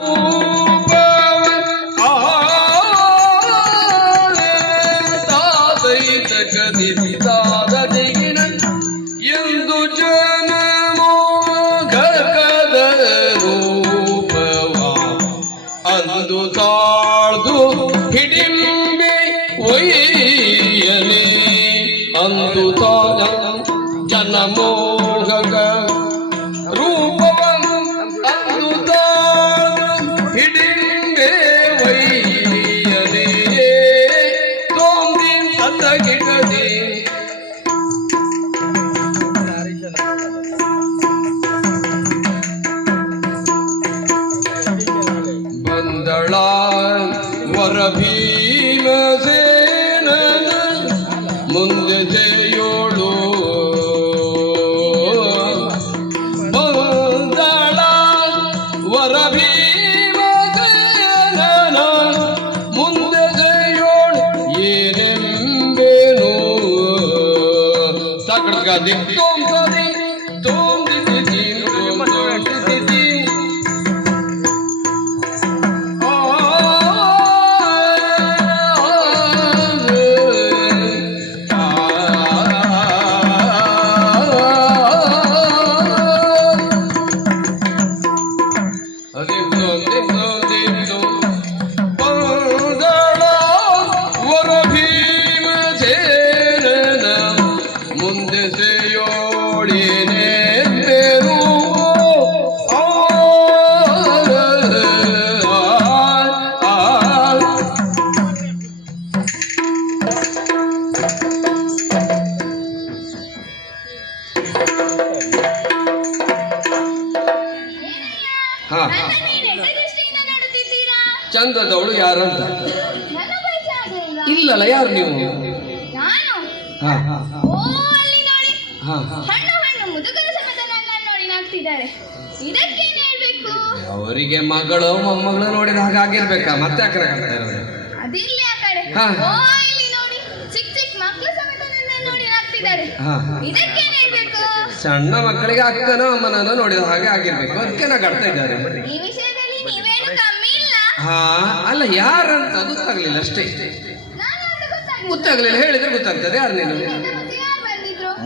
ಎಂದು ಜನ ಮೋಘಕದ ರೂಪವ ಅಂದು ತಾಳ್ದು ಹಿಡಿಂಬೆ ಒಯ್ಯನೆ ಅಂದು ತಾಳ ಜನ ಮೋಘಕ ರೂಪವ ಅಂದು ತಾಳ್ದು ಹಿಡಿಂಬೆ ಒಯ್ಯನೆ ತೋಂದಿ ಸತ್ತಗಿಡದೆ ಬಂದಳ ವರ ಭೀಮಸೇನ ಮುಂದೆ ಜಯೋಳು ಬಂದಳ ವರ ಭೀಮಸೇನ ಮುಂದೆ ಜಯೋಳು ಏನೆಂಬೇನು ತಕಡ್ಗ ದಿಕ್ತೋಂತದಿ ತೋಂದಿಸಿ ಮುಂದೆ ಸೇಯೋಳೇನೆ ಬೇರು ಚಂದದವಳು ಯಾರಂತ ಇಲ್ಲಲ್ಲ ಯಾರು ನೀವು ಅವರಿಗೆ ಮಗಳು ಮೊಮ್ಮಗಳು ನೋಡಿದ ಹಾಗಾಗಿರ್ಬೇಕಾ ಮತ್ತೆ ಸಣ್ಣ ಮಕ್ಕಳಿಗೆ ಅಕ್ಕನ ಅಮ್ಮನನ್ನು ನೋಡಿದ ಹಾಗೆ ಆಗಿರ್ಬೇಕು ಅದಕ್ಕೆ ನಗಾಡ್ತಾ ಇದ್ದಾರೆ. ಅಲ್ಲ ಯಾರಂತ ಗೊತ್ತಾಗ್ಲಿಲ್ಲ ಅಷ್ಟೇ, ಗೊತ್ತಾಗ್ಲಿಲ್ಲ ಹೇಳಿದ್ರೆ ಗೊತ್ತಾಗ್ತದೆ. ಯಾರು ನೀನು?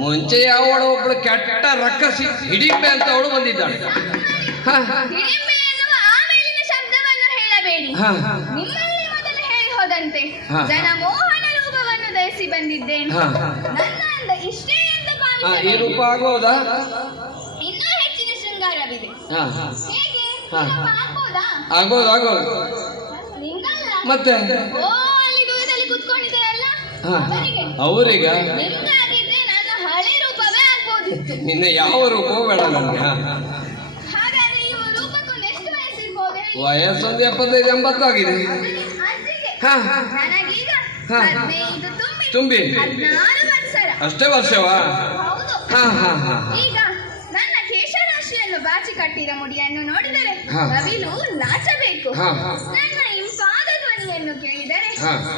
ಮುಂಚೆ ಯಾವಳು ಒಬ್ಳು ಕೆಟ್ಟ ರಕ್ಕಸಿ ಹಿಡಿಂಬೆ ಅಂತ ಅವಳು ಬಂದಿದ್ದಾಳೆ. ಈ ರೂಪ ಆಗೋದಾ? ಇನ್ನೂ ಹೆಚ್ಚಿನ ಶೃಂಗಾರವಿದೆ. ಆಗೋದು ಮತ್ತೆ ಅವರಿಗೆ ನಿನ್ನೆ ಯಾವ ರೂಪ ಬೇಡ ನನಗೆ. ವಯಸ್ಸೊಂದು 75-80 ಆಗಿದೆ. ತುಂಬಿ ಅಷ್ಟೇ ವರ್ಷವಾ? ಈಗ ನನ್ನ ಕೇಶರಾಶಿಯನ್ನು ಬಾಚಿ ಕಟ್ಟಿದ ಮುಡಿಯನ್ನು ನೋಡಿದರೆ ಕವಿಲು ನಾಚಬೇಕು. ನನ್ನ ಇಂಪಾದ ಧ್ವನಿಯನ್ನು ಕೇಳಿದರೆ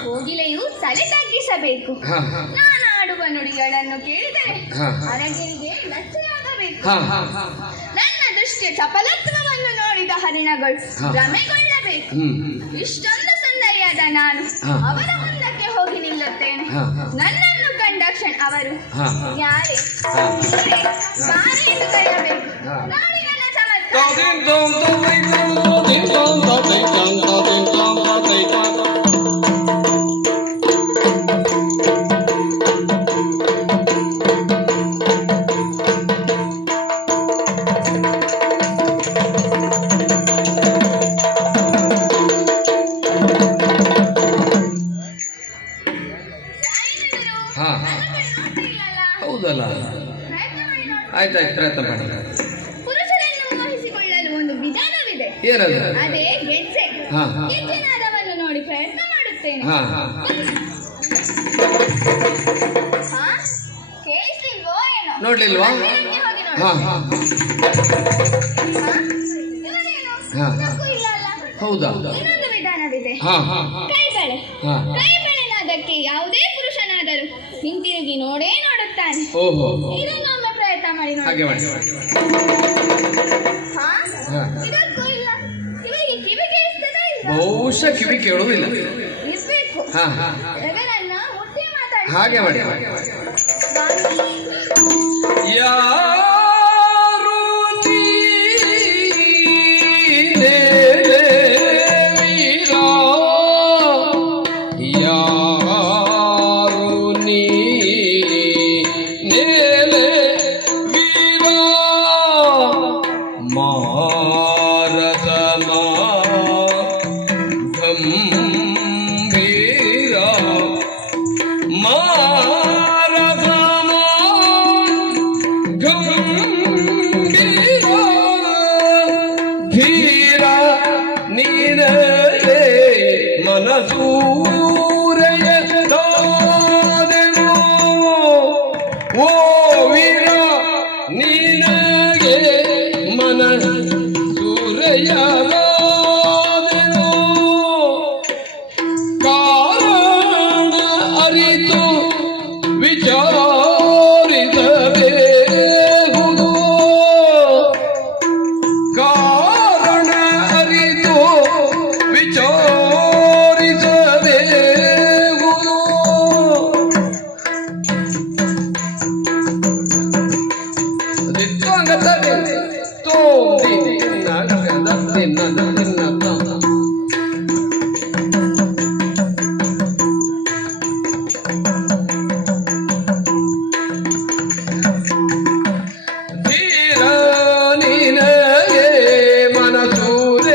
ಕೋಗಿಲೆಯು ತಲೆ ತಗ್ಗಿಸಬೇಕು. ನಾನು ಆಡುವ ನುಡಿಗಳನ್ನು ಕೇಳಿದರೆ ಅರಗಿರಿಗೆ ಲಜ್ಜೆಯಾಗಬೇಕು. ನನ್ನ ದೃಷ್ಟಿಯ ಚಪಲತ್ವವನ್ನು ನೋಡಿದ ಹರಿಣಗಳು ಭ್ರಮೆಗೊಳ್ಳಬೇಕು. ಇಷ್ಟೊಂದು ಸುಂದರಿಯಾದ ನಾನು ಅವರ ಮುಂದಕ್ಕೆ ಹೋಗಿ ನಿಲ್ಲುತ್ತೇನೆ. ನನ್ನನ್ನು ಕಂಡ ಕ್ಷಣ ಅವರು ಯಾರೇ ಬಾರೆ ಎಂದು ಕರೆಯಬೇಕು. ನೋಡಿ ನನ್ನ ಹೌದಲ್ಲ, ಆಯ್ತಾಯ್ತು, ಪ್ರಯತ್ನ ಮಾಡಿ. ಪುರುಷರನ್ನು ಮೋಹಿಸಿಕೊಳ್ಳಲು ಒಂದು ವಿಧಾನವಿದೆ. ಏನದು? ಅದೇ ಗೆಜ್ಜೆ. ಗೆಜ್ಜೆನಾದವನ್ನು ನೋಡಿ ಪ್ರಯತ್ನ ಮಾಡುತ್ತೇನೆ. ಕೇಳಿಸ್ಲಿಲ್ವೋ ಏನೋ? ನೋಡ್ಲಿಲ್ವಾ? ಹೌದಾ? ಇನ್ನೊಂದು ವಿಧಾನವಿದೆ. ಕೈಬಳೆನಾದಕ್ಕೆ ಯಾವುದೇ ಪುರುಷನಾದರೂ ಹಿಂತಿರುಗಿ ನೋಡೇ ನೋಡುತ್ತಾನೆ. ಇದನ್ನೊಮ್ಮೆ ಪ್ರಯತ್ನ ಮಾಡಿ ನೋಡಿ. ಹಾಗೆ ಮಾಡಿ. ಇದಕ್ಕೂ ಇಲ್ಲ, ಇವರಿಗೆ ಬಹುಶಃ ಕಿವಿ ಕೇಳುವುದಿಲ್ಲ. ಇರ್ಬೇಕು. ಹಾ ಹೆಗಲನ್ನ ಮುಟ್ಟಿ ಮಾತಾಡಿ. ಹಾಗೆ ಮಾಡಿ. ಸ್ವಾಮಿ ಯಾರು ನೀನೇ ವೀರ, ಯಾರು ನೀನೇ ವೀರ, ಮಾರದ ಗಂಭೀರ, ಮಾರದ ಗಂಭೀರ, ಧೀರ ನೀನಲೇ ಮನಸೂರೆಯದಾದೆನು, ಓ ವೀರ ನೀನಗೆ ಮನಸೂರೆಯದಾದೆನು, ಕಾರಣ ಅರಿತು ವಿಚಾರಿಸಬೇಕುದು, ಕಾರಣ ಅರಿತು ವಿಚಾರಿಸಬೇಕುದು. ಧೀರ ನೀನಗೆ ಮನಸೂರೆಯದಾದೆನು,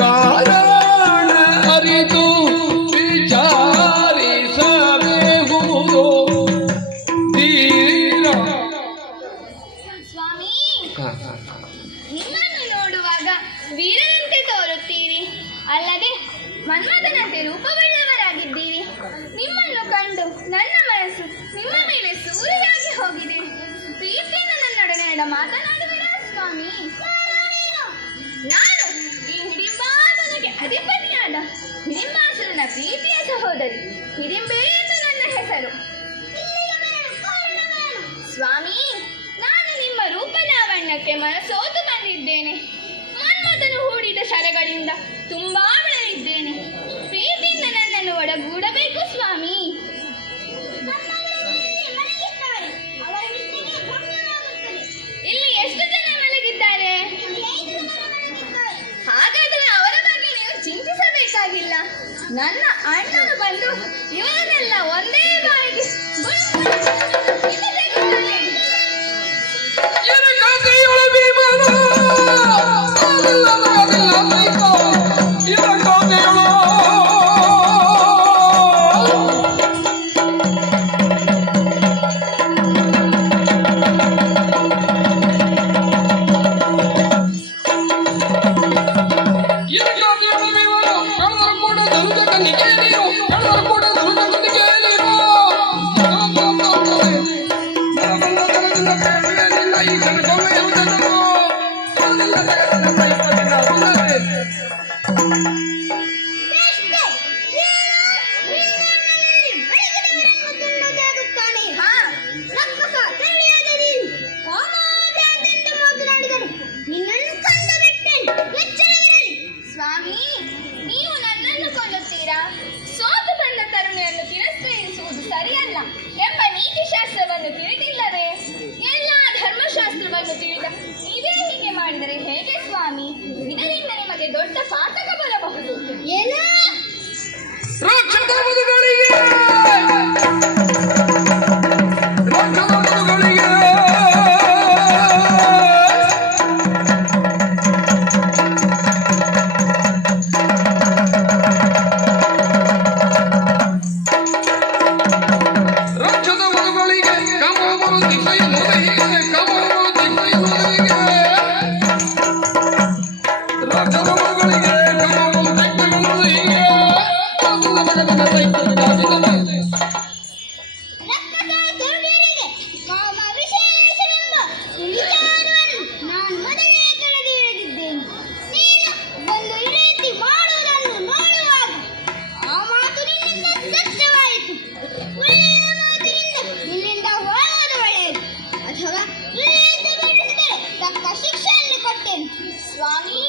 ಕಾರಣ ಅರಿತು ವಿಚಾರಿಸಬೇಕುದು, ಧೀರ. ಸ್ವಾಮಿ ನಿಮ್ಮನ್ನು ನೋಡುವಾಗ ವೀರರಂತೆ ತೋರುತ್ತೀರಿ, ಅಲ್ಲದೆ ಮನ್ಮಥನಂತೆ ರೂಪವುಳ್ಳವರಾಗಿದ್ದೀರಿ. ನಿಮ್ಮನ್ನು ಕಂಡು ನನ್ನ ಮನಸ್ಸು ನಿಮ್ಮ ಮೇಲೆ ಸೂರೆಯಾಗಿ ಹೋಗಿದೆ. ಪ್ರೀತಿಯಿಂದ ನನ್ನೊಡನೆ ಮಾತನಾಡುವಿರಾ ಸ್ವಾಮಿ? ನಾನು ಈ ಹಿಡಿಂಬಾಸನಿಗೆ ಅಧಿಪತಿಯಾದ ಹಿಡಿಂಬಾಸುರನ ಪ್ರೀತಿಯ ಸಹೋದರಿ. ಹಿಡಿಂಬೆ ಎಂದು ನನ್ನ ಹೆಸರು. ಸ್ವಾಮಿ, ನಾನು ನಿಮ್ಮ ರೂಪಲಾವಣ್ಯಕ್ಕೆ ಮನಸೋತು ಬಂದಿದ್ದೇನೆ. ಮನ್ಮಥನು ಹೂಡಿದ ಶರಗಳಿಂದ ತುಂಬಾ ಬೆಳೆದಿದ್ದೇನೆ. ಪ್ರೀತಿಯಿಂದ ನನ್ನನ್ನು ಒಡಗೂಡಬೇಕು ಸ್ವಾಮಿ. ಇಲ್ಲಿ ಎಷ್ಟು ಜನ ಮಲಗಿದ್ದಾರೆ? ಹಾಗಾದರೆ ಅವರ ಬಗ್ಗೆ ನೀವು ಚಿಂತಿಸಬೇಕಾಗಿಲ್ಲ. ನನ್ನ ಅಣ್ಣನು ಬಂದು ಇವರನ್ನೆಲ್ಲ ಒಂದೇ ಬಾಯಿಗೆ ಸ್ವಾಮಿ, ನೀವು ನನ್ನನ್ನು ಕೊಲ್ಲುತ್ತೀರಾ? ಸೋತು ಬಂದ ತರುಣಿಯನ್ನು ತಿರಸ್ಕರಿಸುವುದು ಸರಿಯಲ್ಲ ಎಂಬ ನೀತಿಶಾಸ್ತ್ರವನ್ನು ತಿಳಿದಿಲ್ಲವೇ? ಎಲ್ಲ ಧರ್ಮಶಾಸ್ತ್ರವನ್ನು ತಿಳಿದ ನೀವೇ ಹೀಗೆ ಮಾಡಿದರೆ ಹೇಗೆ ಸ್ವಾಮಿ? ಇದರಿಂದ ನಿಮಗೆ ದೊಡ್ಡ ಪಾತಕ ಬರಬಹುದು. ಏನು? ಸ್ವಾಮಿ